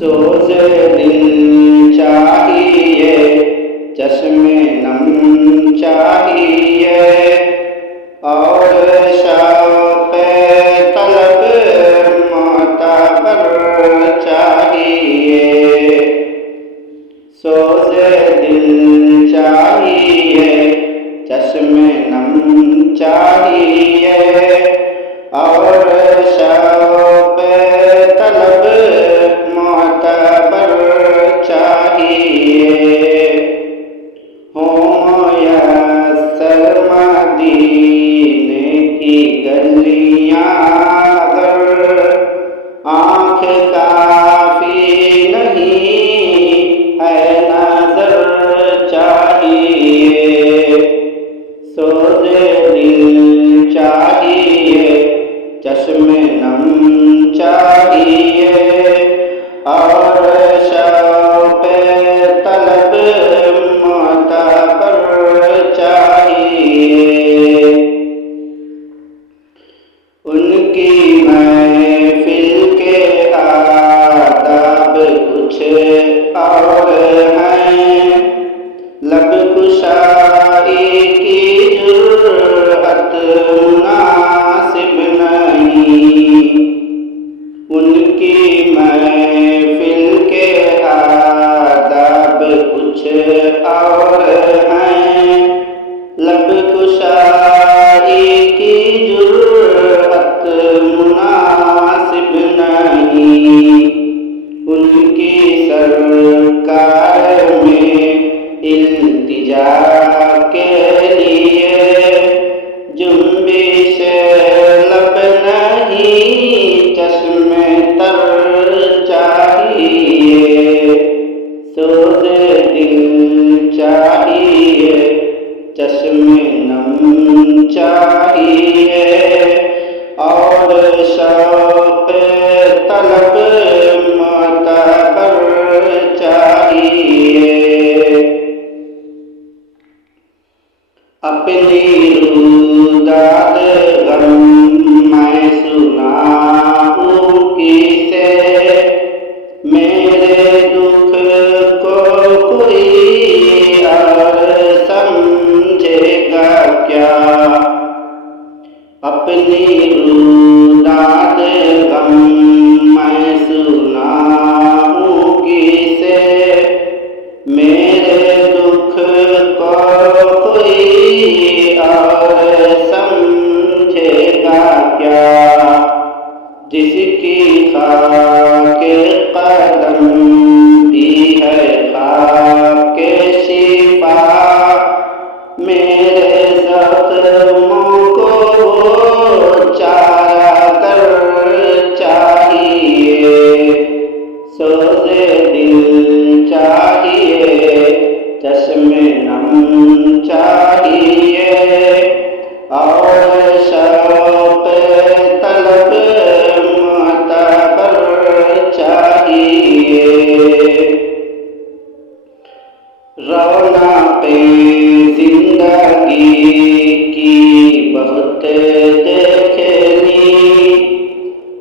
सोज़े दिल चाहिए, चश्मे नम चाहिए और शौक़े तलब मोतबर चाहिए। सोज़े दिल चाहिए, चश्मे नम चाहिए और शौक़े तलब मोतबर चाहिए। हो मुयस्सर मदीने की गलियां अगर आँख काफ़ी नहीं है नज़र चाहिए। सोज़े दिल चाहिए, चश्मे नम चाहिए और शौक़े तलब मोतबर चाहिए। उनकी महफ़िल के आदाब कुछ और हैं, लब कुशाई की जुर्अत मुनासिब नहीं। उनकी महफ़िल के आदाब कुछ और हैं, लब कुशाई की जुर्अत मुनासिब नहीं। उनकी सरकार में इल्तिजा के लिए जुम्बिश लब नहीं, चश्मे तर चाहिए। सोज़े दिल चाहिए, चश्मे नम चाहिए और शौक़े तलब मोतबर चाहिए। अपनी रुदाद गम मैं सुनाऊं किसे, मेरे दुख को कोई और समझेगा क्या। अपनी रुदाद गम मैं सुनाऊं किसे, मेरे दुख को कोई और समझेगा क्या। जिसकी खाके कदम भी है खाके शिफा, मेरे ज़ख्मों को चारागर चाहिए। सोज़े दिल चाहिए, चश्मे नम चाहिए और शौक़े तलब मोतबर चाहिए। रौनक़े ज़िंदगी की बहुत देखनी,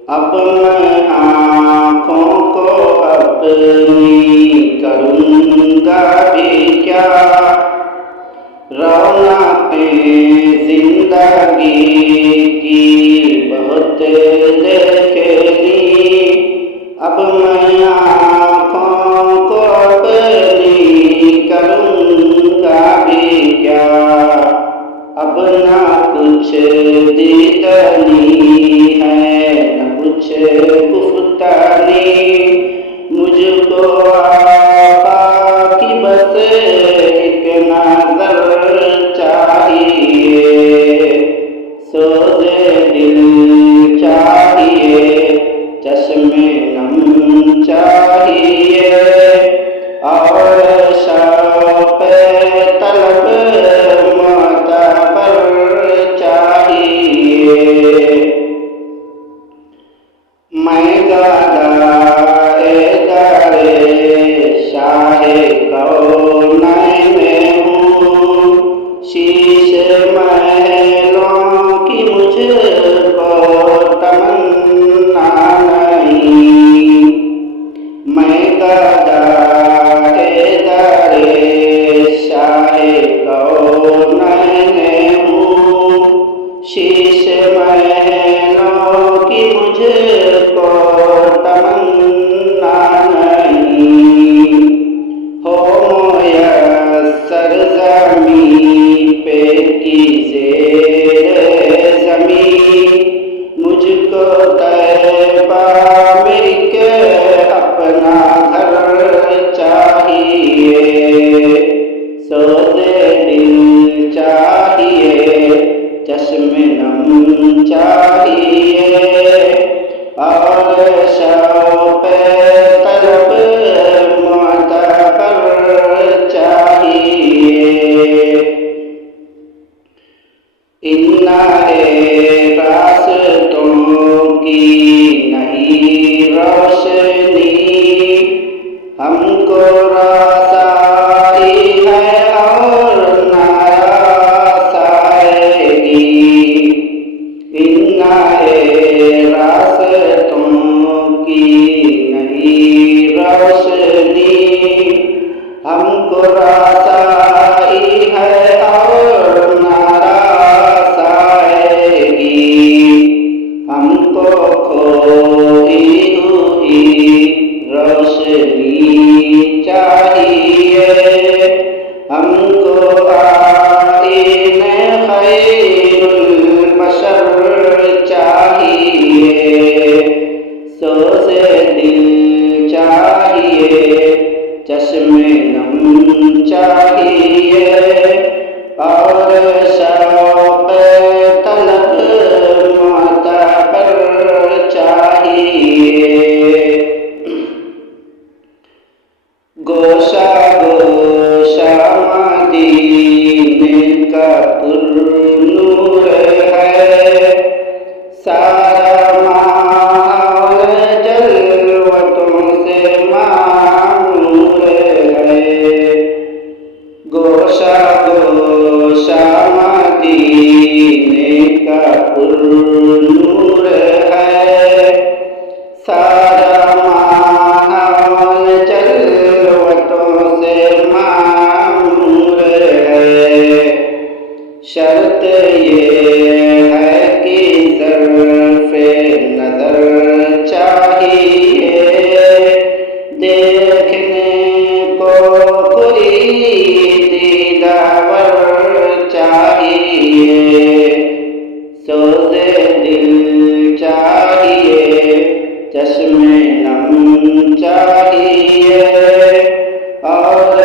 अब मैं आँखों को अपनी करूँगा भी क्या। रौनक़े ज़िंदगी की बहुत देखनी, अब मैं आँखों को अपनी करूँगा भी क्या। अब ना कुछ दीदनी है न कुछ गुफ्तानी, मुझको आका की बस एक नज़र चाहिए। सोज़े दिल चाहिए, चश्मे नम चाहिए और शौक़े तलब मोतबर चाहिए। मैं गदाए दरे शाहे कौनैन में हूँ, शीश महलों की मुझको तमन्ना नहीं। मैं शौक़ तलब मुअतबर चाहिए। इन्ना रास्तों की नई रोशनी हमको रासाई है और नारासाएगी। इन्ना रास्तों की नई रोशनी हमको रासाई है और नारासाएगी। हमको खोई हुई रोशनी चाहिए। हमको आईने खैरुल बशर चाहिए। सोज़े दिल चाहिए, चश्मे नम चाहिए और शौक़ तलब मुअतबर चाहिए। गोशा गोशा मदीने का पुरनूर है। सारा माहौल जलवतों से मामूर है। गोशा गोशा मदीने का पुरनूर है। सारा माहौल जलवतों से मामूर है। शर्त ये है कि ज़र्फ़े नज़र चाहिए। देखने को कोई दीदावर चाहिए। सोज़े दिल चाहिए, चश्मे नम चाहिए और